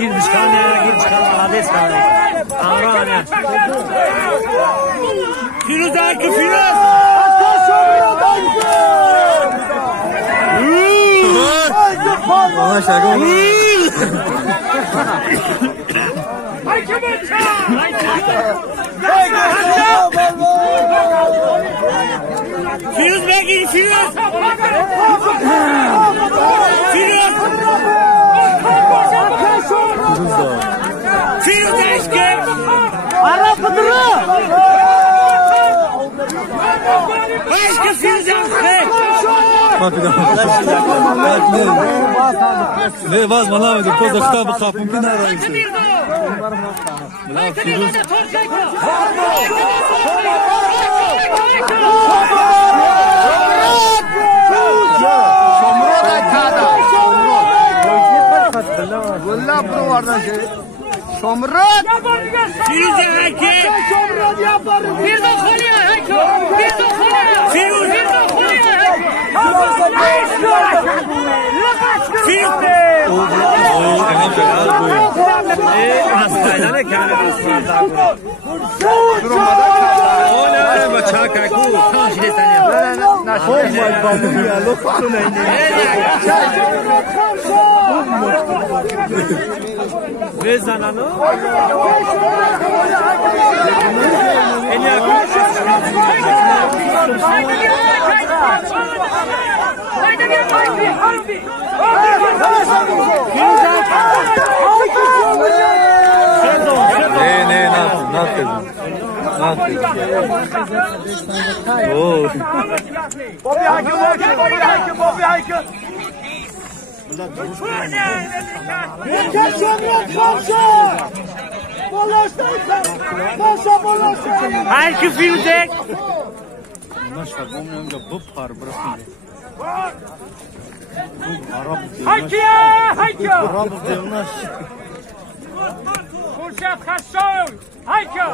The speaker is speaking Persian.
گیر بشکانه آدیس کنه آرانه فیروز که فیروز فیروز بگیر فیروز فیروز عشقه عرب بدره عشق فیروز عشقه نه باز مالا میگه پوز خطاب بخواب ممکن نرایشه ملا فیروز والله برو واردن شه شمرد فیروز هکه فیروز خونی هکه فیروز خونی هر کی فیوزه نشفت بومیم که بپار برسیم هایکیا رابط دیونش خورشید خشایار هایکیا